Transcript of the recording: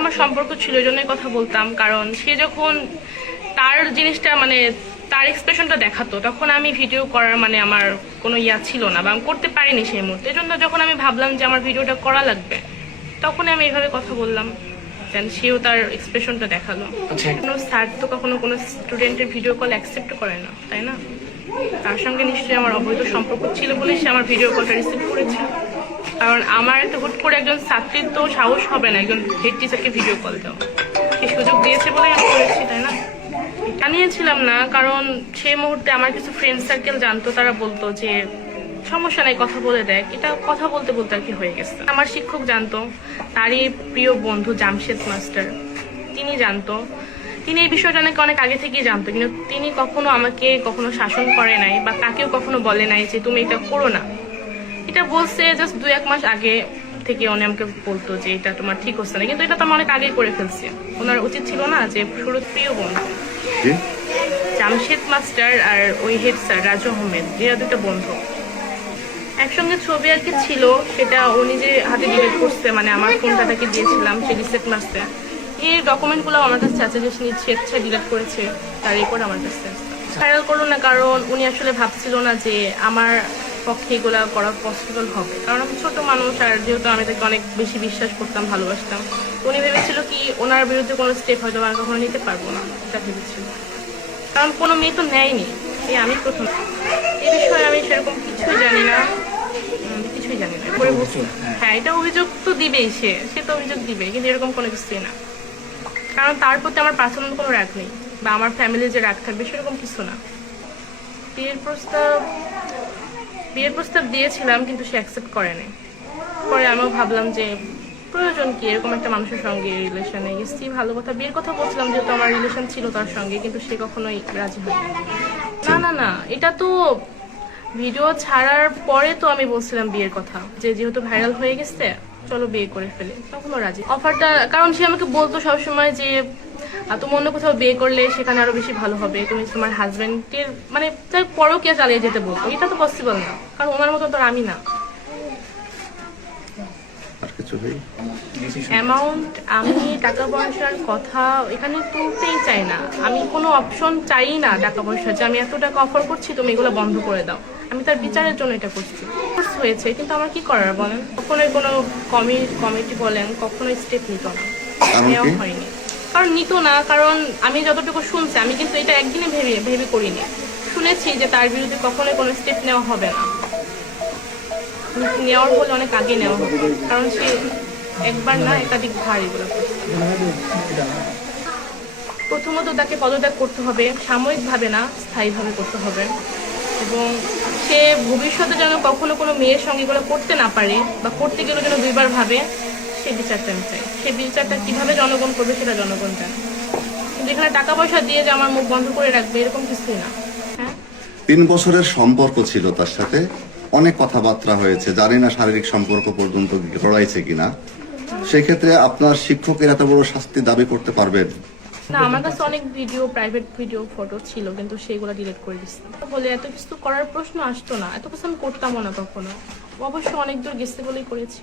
আমার সম্পর্ক ছিল, এই জন্যই কথা বলতাম। কারণ সে যখন তার জিনিসটা মানে তার এক্সপ্রেশনটা দেখাতো, তখন আমি ভিডিও করার মানে আমার কোনো ইয়া ছিল না, বা আমি করতে পারিনি সেই মুহূর্তে। এই জন্য যখন আমি ভাবলাম যে আমার ভিডিওটা করা লাগবে, তখন আমি এইভাবে কথা বললাম, দেন সেও তার এক্সপ্রেশনটা দেখালো। কোনো স্যার তো কখনো কোনো স্টুডেন্টের ভিডিও কল অ্যাকসেপ্ট করে না, তাই না? তার সঙ্গে নিশ্চয়ই আমার অবৈধ সম্পর্ক ছিল বলে সে আমার ভিডিও কলটা রিসিভ করেছে। কারণ আমার তো হুট করে একজন ছাত্রীর তো সাহস হবে না একজন হেড টিচারকে ভিডিও কল দেওয়া, সে সুযোগ দিয়েছে বলেই আমি করেছি, তাই না? জানিয়েছিলাম না, কারণ সেই মুহূর্তে আমার কিছু ফ্রেন্ড সার্কেল জানতো, তারা বলতো যে সমস্যা নাই, কথা বলে দেখ। এটা কথা বলতে বলতে আর কি হয়ে গেছে। আমার শিক্ষক জানতো, তারই প্রিয় বন্ধু জামশেদ মাস্টার, তিনি জানতো। তিনি এই বিষয়টা নাকি অনেক আগে থেকেই জানতো, কিন্তু তিনি কখনো আমাকে কখনো শাসন করে নাই, বা তাকেও কখনো বলে নাই যে তুমি এটা করো না। এটা বলছে জাস্ট 2-1 মাস আগে থেকে উনি আমাকে বলতো যে এটা তোমার ঠিক হচ্ছে না, কিন্তু এটা তো আমি অনেক আগেই করে ফেলছি। ওনার উচিত ছিল না যে শুরু প্রিয় বন্ধু জামশেদ মাস্টার আর ওই হেড স্যার রাজু আহমেদ, এরা দুটো বন্ধু একসঙ্গে ছবি আর কি ছিল, সেটা ও নিজে হাতে ডিলিট করছে, মানে আমার ফোনটা তাকে দিয়েছিলাম, সে রিসেট মারছে। এই ডকুমেন্টগুলো আমার কাছে আছে, যে স্বেচ্ছায় ডিলিট করেছে, তার রেকর্ড আমার কাছে আছে। ভাইরাল করলো না, কারণ উনি আসলে ভাবছিল না যে আমার পক্ষে এগুলা করা পসিবল হবে, কারণ আমি ছোট মানুষ, আর যেহেতু আমি তাকে অনেক বেশি বিশ্বাস করতাম, ভালোবাসতাম। উনি ভেবেছিল কি ওনার বিরুদ্ধে কোনো স্টেপ হয়তো আর কখনো নিতে পারবো না, এটা ভেবেছিল। কারণ কোনো মেয়ে তো নেয়নি, এই আমি প্রথম। এই বিষয়ে আমি সেরকম কিছুই জানি না, করে বলছি। হ্যাঁ, এটা অভিযোগ তো দিবেই, সে তো অভিযোগ দিবে, কিন্তু এরকম কোনো কিছুই না। কারণ তার প্রতি আমার পার্সোনাল কোনো রাগ নেই, বা আমার ফ্যামিলির যে রাগ থাকবে সেরকম কিছু না। বিয়ের প্রস্তাব দিয়েছিলাম, কিন্তু সে অ্যাকসেপ্ট করেনি। পরে আমিও ভাবলাম যে প্রয়োজন কি এরকম একটা মানুষের সঙ্গে রিলেশনে গেছি, ভালো কথা, বিয়ের কথা বলছিলাম, যেহেতু আমার রিলেশন ছিল তার সঙ্গে, কিন্তু সে কখনোই রাজি হয়নি। না, এটা তো ভিডিও ছাড়ার পরে তো আমি বলছিলাম বিয়ের কথা, যে যেহেতু ভাইরাল হয়ে গেছে চলো বিয়ে করে ফেলে, তখনও রাজি। অফারটা, কারণ সে আমাকে বলতো সবসময় যে তুমি অন্য কোথাও বিয়ে করলে সেখানে আরো বেশি ভালো হবে, তুমি তোমার হাজবেন্ডের মানে পরকীয়া চালিয়ে যেতে বলতো। এটা তো পসিবল না, কারণ ওনার মতো তো আমি না। অ্যামাউন্ট, আমি টাকা পয়সার কথা এখানে তুলতেই চাই না, আমি কোনো অপশন চাই না টাকা পয়সা, যে আমি এত টাকা অফার করছি তুমি এগুলো বন্ধ করে দাও। আমি তার বিচারের জন্য এটা করছি, হয়েছে, কিন্তু আমার কি করার বলেন? কখনোই কোনো কমিটি বলেন কখনোই স্টেপ নিত না, নেওয়া হয়নি। কারণ নিত না, কারণ আমি যতটুকু শুনছি, আমি কিন্তু এটা একদিনে ভেবে করিনি, শুনেছি যে তার বিরুদ্ধে কখনোই কোনো স্টেপ নেওয়া হবে না, নেওয়ার হলে অনেক আগে নেওয়া হবে, কারণ সে একবার না একাধিক ভার এগুলো করছে। প্রথমত তাকে পদত্যাগ করতে হবে, সাময়িকভাবে না স্থায়ীভাবে করতে হবে, এবং সে ভবিষ্যতে যেন কখনো কোনো মেয়ের সঙ্গে এগুলো করতে না পারে, বা করতে গেলে যেন 2বার ভাবে, সে বিচারটা আমি চাই। সে বিচারটা কিভাবে জনগণ করবে সেটা জনগণ জানে, কিন্তু এখানে টাকা পয়সা দিয়ে যে আমার মুখ বন্ধ করে রাখবে এরকম কিছুই না। হ্যাঁ, 3 বছরের সম্পর্ক ছিল তার সাথে, অনেক কথাবার্তা হয়েছে, জানি না শারীরিক সম্পর্ক পর্যন্ত গড়াইছে কিনা। সেক্ষেত্রে আপনার শিক্ষকের এত বড় শাস্তি দাবি করতে পারবেন? না, আমার কাছে অনেক ভিডিও, প্রাইভেট ভিডিও, ফটো ছিল, কিন্তু সেগুলো ডিলিট করে দিচ্ছি। বলে এত কিছু করার প্রশ্ন আসতো না, এত কিছু আমি করতামও না কখনো। অবশ্য অনেক দূর গেছে বলেই করেছি।